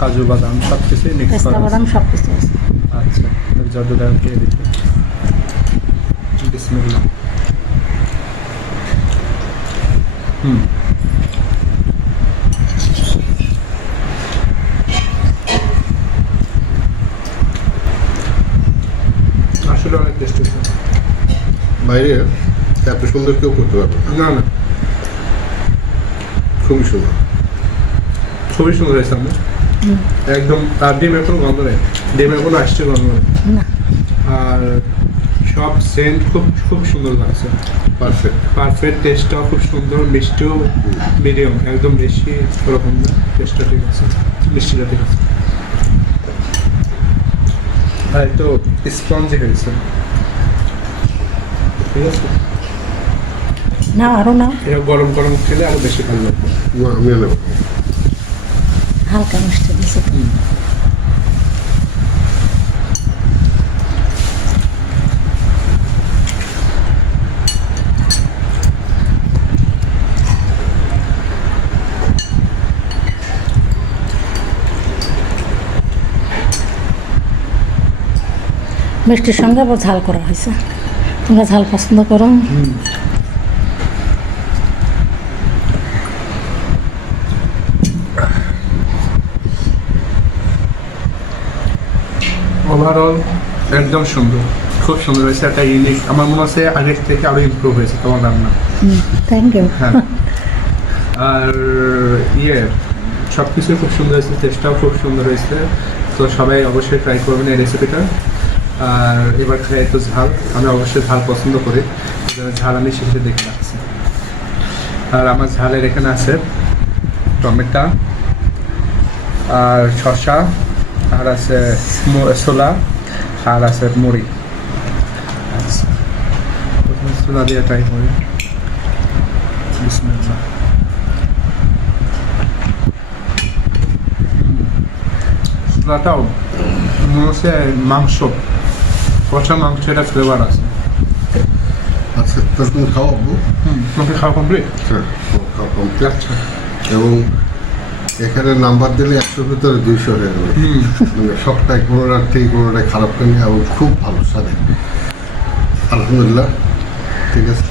কাজু বাদাম সব কিছুই মিক্স পেস্তা করা বাদাম সব কিছু আছে। আচ্ছা, যতটা দিয়ে দিতে বিসমিল্লাহ। আসলে অনেক টেস্ট হয়েছে। বাইরে এত সুন্দর কেউ করতে পারবে না। না না, খুবই সুন্দর। খুবই সুন্দর হয়েছে আমি একদম। আর ডিমের কোনো গন্ধ নেই, ডিমের কোনো আসছে গন্ধ নেই। না আর সব সেন্ট খুব খুব সুন্দর লাগছে, পারফেক্ট। পারফেক্ট। টেস্টটাও খুব সুন্দর, মিষ্টিও মিডিয়াম, একদম বেশি ওরকম না। টেস্টটা ঠিক আছে, মিষ্টিটা ঠিক আছে। আর একটু স্পঞ্জি হয়েছে, ঠিক আছে। না আরও না, এটা গরম গরম খেলে আরো বেশি ভালো লাগবে। না আমি নেব। হালকা মিষ্টি দিয়েছে তো। মিষ্টির সঙ্গে আবার ঝাল করা হয়েছে। তোমরা ঝাল পছন্দ করো? ওভারঅল একদম সুন্দর, খুব সুন্দর হয়েছে। একটা ইউনিক, আমার মনে হচ্ছে আগের থেকে আরো ইমপ্রুভ হয়েছে তোমার রান্না। Thank you. হ্যাঁ, আর সব কিছুই খুব সুন্দর হয়েছে, টেস্টটাও খুব সুন্দর হয়েছে। তো সবাই অবশ্যই ট্রাই করবেন এই রেসিপিটা। আর এবার খাই একটু ঝাল, আমি অবশ্যই ঝাল পছন্দ করি, ঝাল আমি সেটা দেখে রাখছি। আর আমার ঝালের এখানে আছে টমেটো আর শসা, আর আছে ছোলা, আর আছে মুড়ি। আচ্ছা, প্রথমে ছোলা দিয়ে ট্রাই করি। বিসমিল্লাহ। ছোলাটাও মনে হচ্ছে মাংস, কষা মাংস, এটা ফ্লেভার আছে। আচ্ছা, তাহলে তুমি খাও আব্বু। তোমাকে খাওয়া কমপ্লিট? হ্যাঁ, তোমার খাওয়া কমপ্লিট। আচ্ছা, এবং এখানে নাম্বার দিলে 100-র ভিতরে 200 হয়ে যাবে। মানে সবটাই কোনোটার থেকে কোনোটাই খারাপ হয়নি এবং খুব ভালো স্বাদে। আলহামদুলিল্লাহ, ঠিক আছে।